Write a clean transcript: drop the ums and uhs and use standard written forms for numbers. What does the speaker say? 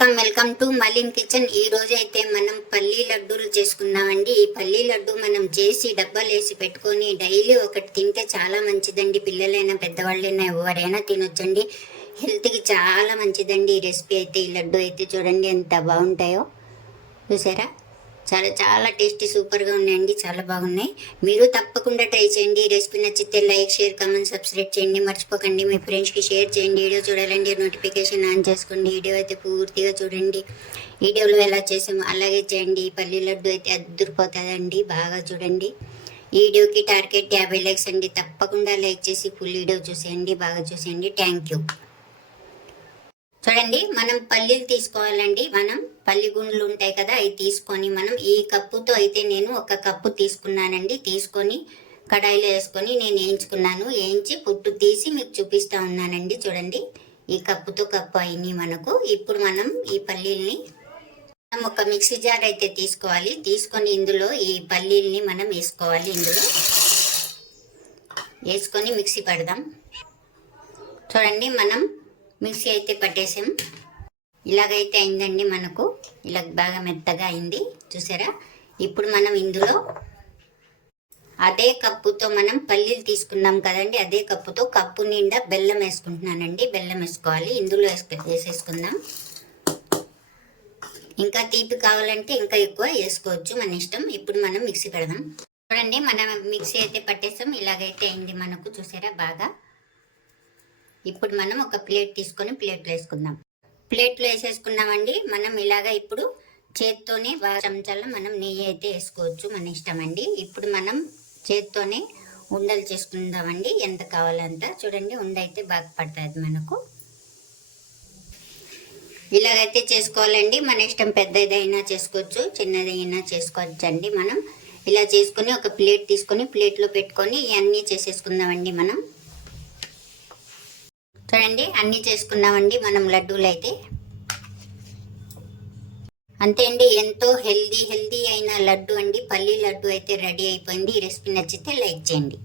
Welcome to మలిన్ kitchen. ఈ రోజు అయితే మనం పల్లీ లడ్డూలు చేసుకున్నామండి. ఈ పల్లీ లడ్డు మనం చేసి డబ్బాలు వేసి పెట్టుకొని డైలీ ఒకటి తింటే చాలా మంచిదండి. పిల్లలైనా పెద్దవాళ్ళైనా ఎవరైనా తినొచ్చండి. హెల్త్కి చాలా మంచిదండి ఈ రెసిపీ అయితే. ఈ లడ్డు అయితే చూడండి ఎంత బాగుంటాయో, చూసారా? చాలా చాలా టేస్టీ సూపర్గా ఉన్నాయండి, చాలా బాగున్నాయి. మీరు తప్పకుండా ట్రై చేయండి. ఈ రెసిపీ నచ్చితే లైక్, షేర్, కామెంట్, సబ్స్క్రైబ్ చేయండి. మర్చిపోకండి మీ ఫ్రెండ్స్కి షేర్ చేయండి. వీడియో చూడాలండి, నోటిఫికేషన్ ఆన్ చేసుకోండి. వీడియో అయితే పూర్తిగా చూడండి. వీడియోలో ఎలా చేసామో అలాగే చేయండి. ఈ పల్లీ లడ్డు అయితే అద్దరిపోతుందండి, బాగా చూడండి. ఈ వీడియోకి టార్గెట్ 50 లైక్స్ అండి. తప్పకుండా లైక్ చేసి ఫుల్ వీడియో చూసేయండి, బాగా చూసేయండి. Thank you. చూడండి, మనం పల్లీలు తీసుకోవాలండి. మనం పల్లి గుండ్లు ఉంటాయి కదా, అవి తీసుకొని మనం ఈ కప్పుతో అయితే నేను 1 కప్పు తీసుకున్నానండి. తీసుకొని కడాయిలో వేసుకొని నేను వేయించుకున్నాను. వేయించి పుట్టు తీసి మీకు చూపిస్తా ఉన్నానండి. చూడండి, ఈ కప్పుతో కప్పు అయినాయి మనకు. ఇప్పుడు మనం ఈ పల్లీల్ని ఒక మిక్సీ జార్ అయితే తీసుకోవాలి. తీసుకొని ఇందులో ఈ పల్లీల్ని మనం వేసుకోవాలి. ఇందులో వేసుకొని మిక్సీ పడదాం. చూడండి, మనం మిక్సీ అయితే పట్టేసాం. ఇలాగైతే అయిందండి మనకు, ఇలా బాగా మెత్తగా అయింది, చూసారా? ఇప్పుడు మనం ఇందులో అదే కప్పుతో మనం పల్లీలు తీసుకున్నాం కదండి, అదే కప్పుతో కప్పు నిండా బెల్లం వేసుకుంటున్నానండి. బెల్లం వేసుకోవాలి, ఇందులో వేసేసుకుందాం. ఇంకా తీపి కావాలంటే ఇంకా ఎక్కువ వేసుకోవచ్చు, మన ఇష్టం. ఇప్పుడు మనం మిక్సీ పెడదాం. చూడండి, మనం మిక్సీ అయితే పట్టేసాం. ఇలాగైతే అయింది మనకు, చూసారా? బాగా. ఇప్పుడు మనం ఒక ప్లేట్ తీసుకొని ప్లేట్లో వేసుకుందాం. ప్లేట్లో వేసేసుకున్నామండి. మనం ఇలాగా ఇప్పుడు చేత్తోనే చెంచాలో మనం నెయ్యి అయితే వేసుకోవచ్చు, మన ఇష్టం అండి. ఇప్పుడు మనం చేత్తోనే ఉండలు చేసుకుందామండి, ఎంత కావాలంత. చూడండి, ఉండ అయితే బాగా పడుతుంది మనకు. ఇలాగైతే చేసుకోవాలండి, మన ఇష్టం. పెద్దదైనా చేసుకోవచ్చు, చిన్నదైనా చేసుకోవచ్చు అండి. మనం ఇలా చేసుకొని ఒక ప్లేట్ తీసుకొని ప్లేట్లో పెట్టుకొని ఇవన్నీ చేసేసుకుందామండి మనం. చూడండి, అన్నీ చేసుకున్నామండి మనం లడ్డూలు అయితే. అంతే అండి, ఎంతో హెల్దీ అయిన లడ్డు అండి, పల్లీ లడ్డు అయితే రెడీ అయిపోయింది. ఈ రెసిపీ నచ్చితే లైక్ చేయండి.